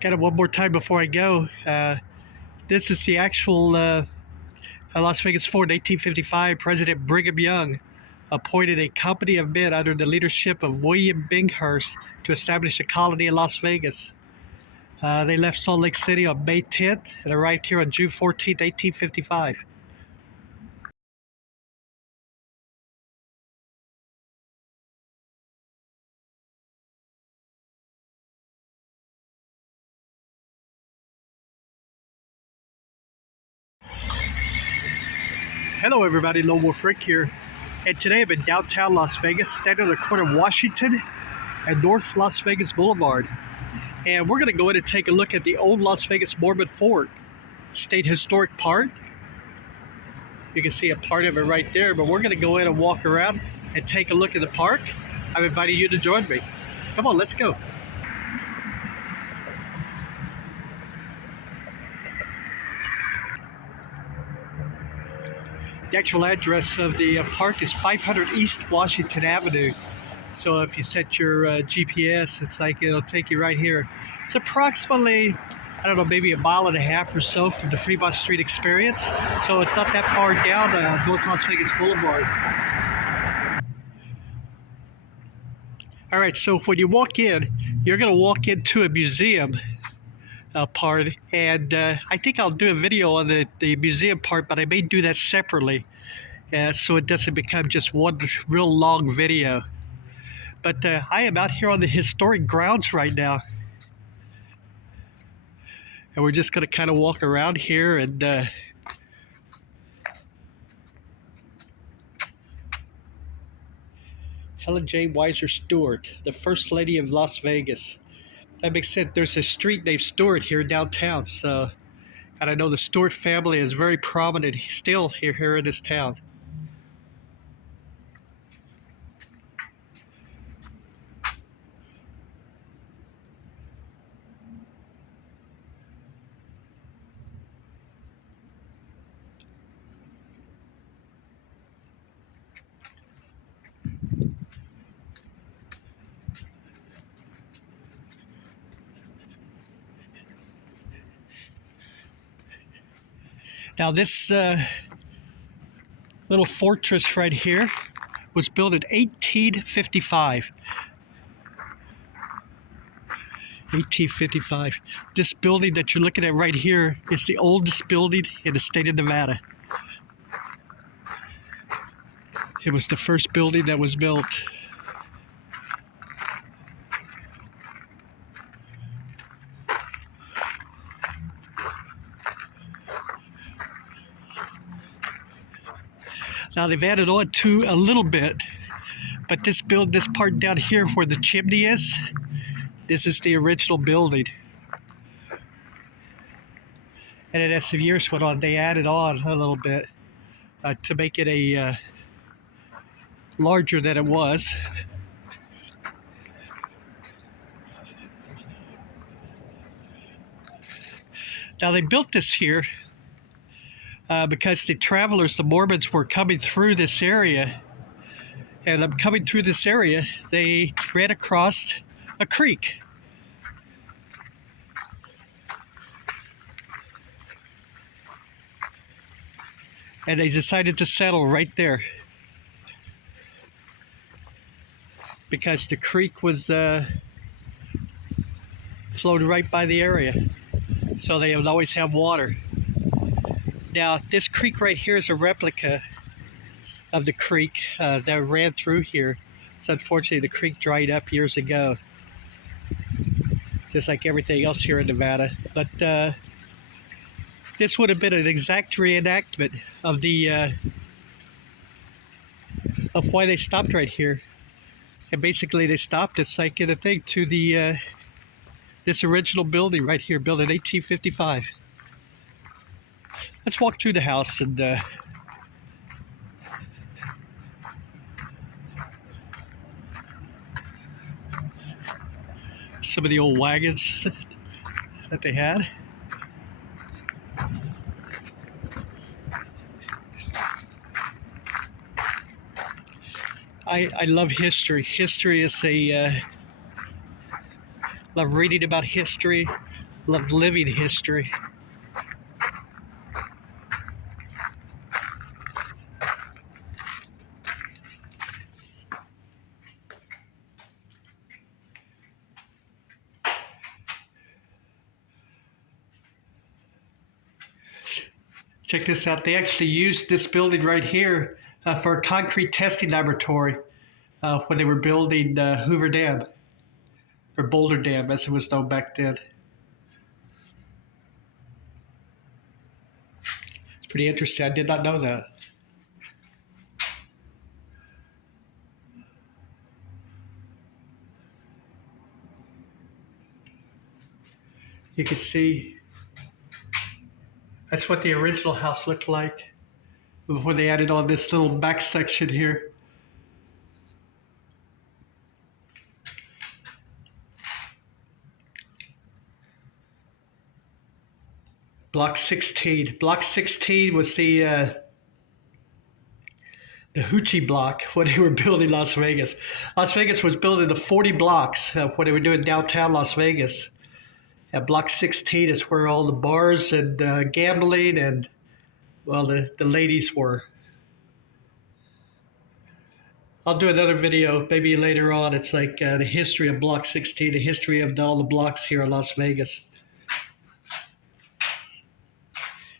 Got it one more time before I go. This is the actual Las Vegas Fort, 1855. President Brigham Young appointed a company of men under the leadership of William Binghurst to establish a colony in Las Vegas. They left Salt Lake City on May 10th and arrived here on June 14th, 1855. Hello everybody, Lone Wolf Rick here, and today I'm in downtown Las Vegas, standing on the corner of Washington and North Las Vegas Boulevard. And we're going to go in and take a look at the old Las Vegas Mormon Fort, State Historic Park. You can see a part of it right there, but we're going to go in and walk around and take a look at the park. I'm inviting you to join me. Come on, let's go. The actual address of the park is 500 East Washington Avenue. So if you set your GPS, it's like it'll take you right here. It's approximately, I don't know, maybe a mile and a half or so from the Fremont Street Experience. So it's not that far down North Las Vegas Boulevard. All right, so when you walk in, you're going to walk into a museum part, and I think I'll do a video on the museum part, but I may do that separately so it doesn't become just one real long video. But I am out here on the historic grounds right now, and we're just going to kind of walk around here and Helen J. Weiser Stewart, the First Lady of Las Vegas. That makes sense. There's a street named Stewart here downtown, so, and I know the Stewart family is very prominent still here in this town. Now this little fortress right here was built in 1855. 1855. This building that you're looking at right here is the oldest building in the state of Nevada. It was the first building that was built. Now they've added on to a little bit, but this part down here where the chimney is, this is the original building. And then as some years went on, they added on a little bit to make it a larger than it was. Now they built this here because the travelers, the Mormons, were coming through this area. And coming through this area, they ran across a creek. And they decided to settle right there, because the creek was flowed right by the area, so they would always have water. Now this creek right here is a replica of the creek that ran through here. So unfortunately the creek dried up years ago, just like everything else here in Nevada. But this would have been an exact reenactment of the of why they stopped right here. And basically they stopped, it's like in a thing, to the this original building right here, built in 1855. Let's walk through the house and some of the old wagons that they had. I love history. History is love reading about history, Love living history. Check this out. They actually used this building right here for a concrete testing laboratory when they were building Hoover Dam, or Boulder Dam as it was known back then. It's pretty interesting. I did not know that. You can see that's what the original house looked like before they added on this little back section here. Block 16. Block 16 was the Hoochie block when they were building Las Vegas. Las Vegas was building the 40 blocks when they were doing downtown Las Vegas. At Block 16 is where all the bars and gambling and, well, the ladies were. I'll do another video maybe later on. It's like the history of Block 16, the history of all the blocks here in Las Vegas.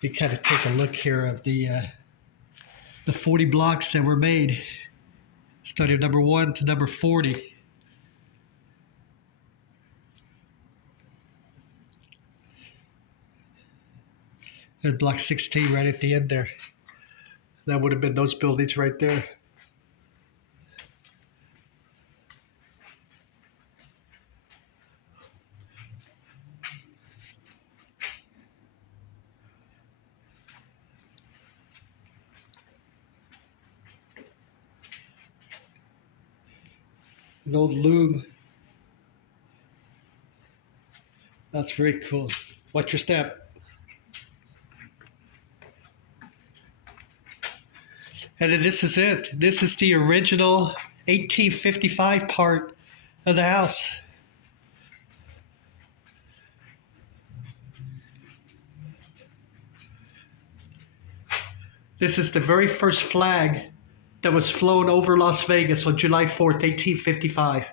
You kind of take a look here of the 40 blocks that were made, starting number 1 to number 40. And Block 16 right at the end there. That would have been those buildings right there. An old loom. That's very cool. Watch your step. And then this is it. This is the original 1855 part of the house. This is the very first flag that was flown over Las Vegas on July 4th, 1855.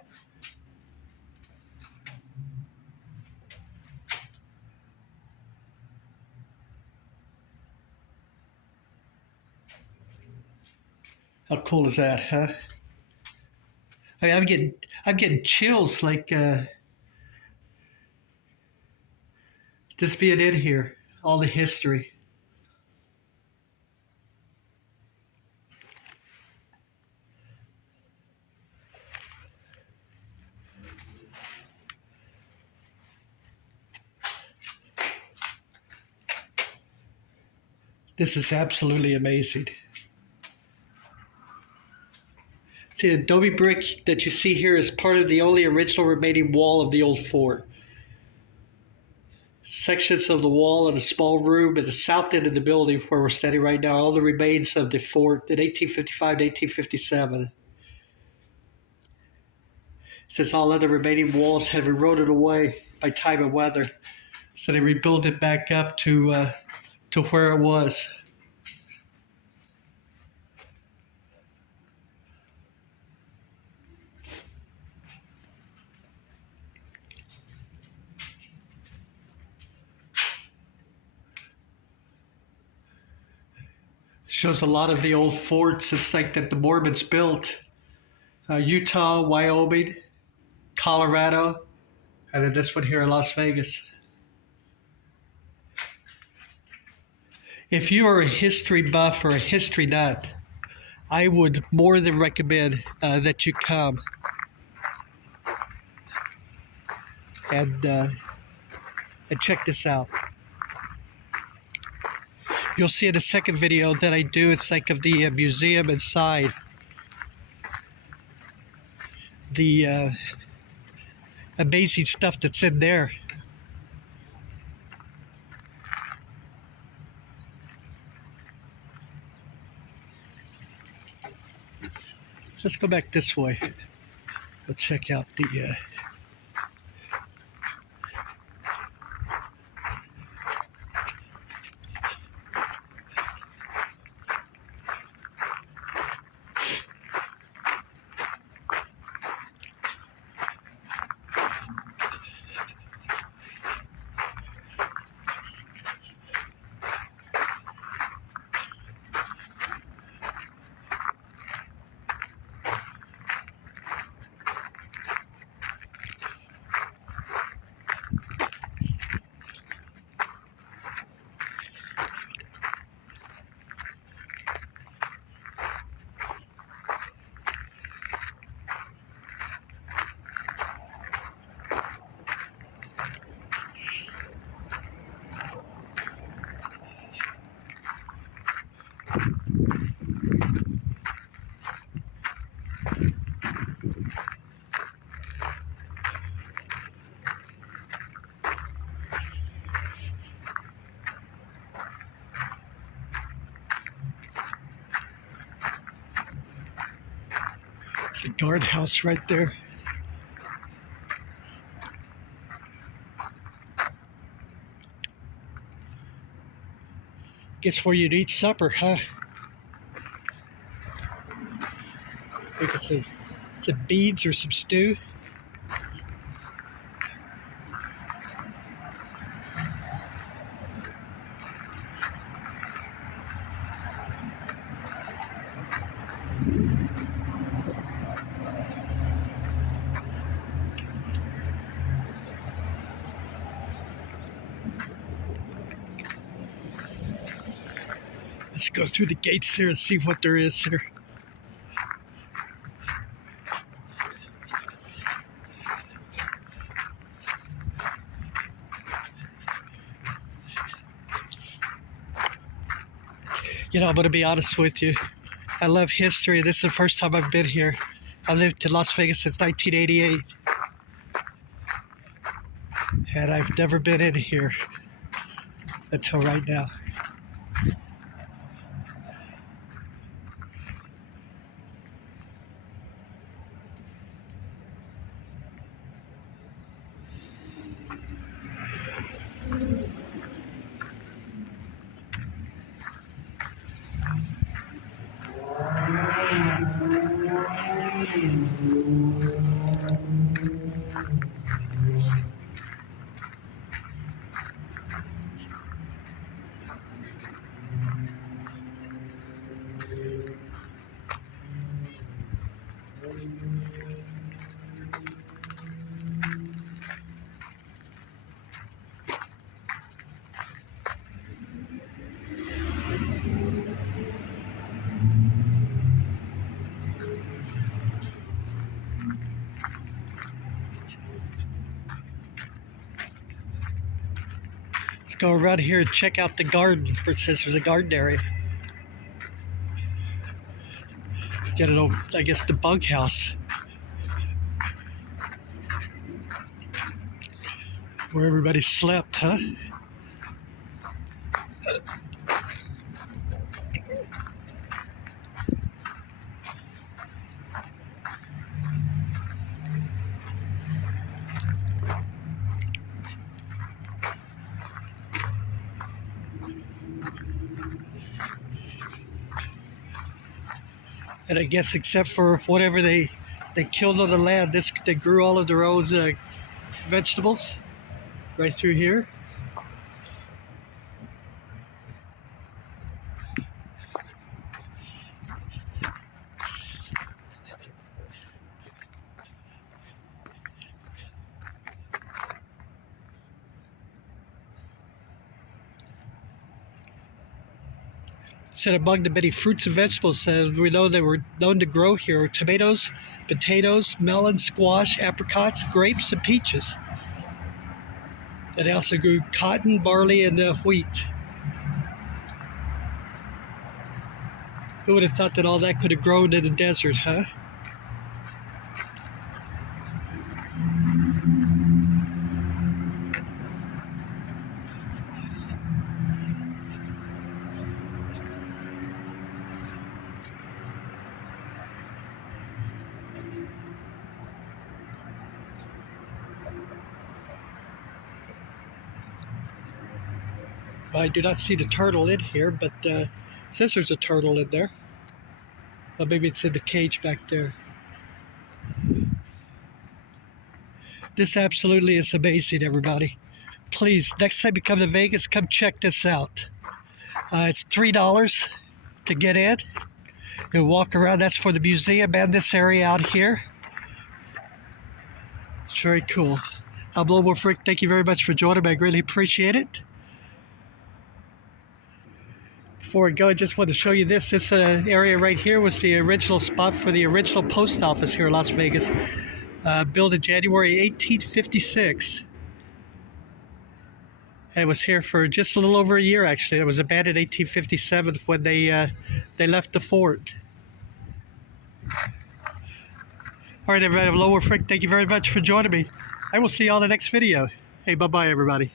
How cool is that, huh? I mean, I'm getting chills, like just being in here, all the history. This is absolutely amazing. See, the adobe brick that you see here is part of the only original remaining wall of the old fort. Sections of the wall and a small room at the south end of the building where we're standing right now, all the remains of the fort in 1855 to 1857. Since all other remaining walls have eroded away by time and weather, so they rebuilt it back up to where it was. Shows a lot of the old forts. It's like that the Mormons built. Utah, Wyoming, Colorado, and then this one here in Las Vegas. If you are a history buff or a history nut, I would more than recommend that you come and check this out. You'll see in the second video that I do, it's like of the museum inside. The amazing stuff that's in there. Let's go back this way. We'll check out the Guardhouse right there. Guess where you'd eat supper, huh? I think it's some beads or some stew. Let's go through the gates there and see what there is here. You know, I'm going to be honest with you. I love history. This is the first time I've been here. I've lived in Las Vegas since 1988. And I've never been in here until right now. Let's go around here and check out the garden, where it says there's a garden area. Get it over, I guess, the bunkhouse, where everybody slept, huh? And I guess except for whatever they killed on the land, they grew all of their own vegetables right through here. Said among the many fruits and vegetables we know they were known to grow here are tomatoes, potatoes, melons, squash, apricots, grapes, and peaches. And they also grew cotton, barley, and wheat. Who would have thought that all that could have grown in the desert, huh? I do not see the turtle in here, but it says there's a turtle in there. Well, maybe it's in the cage back there. This absolutely is amazing, everybody. Please, next time you come to Vegas, come check this out. It's $3 to get in. You'll walk around. That's for the museum and this area out here. It's very cool. I'm Global Freak. Thank you very much for joining me. I greatly appreciate it. Before I go, I just want to show you this. This area right here was the original spot for the original post office here in Las Vegas. Built in January 1856. And it was here for just a little over a year, actually. It was abandoned in 1857 when they left the fort. All right, everybody. I'm Lower Frick. Thank you very much for joining me. I will see you on the next video. Hey, bye-bye, everybody.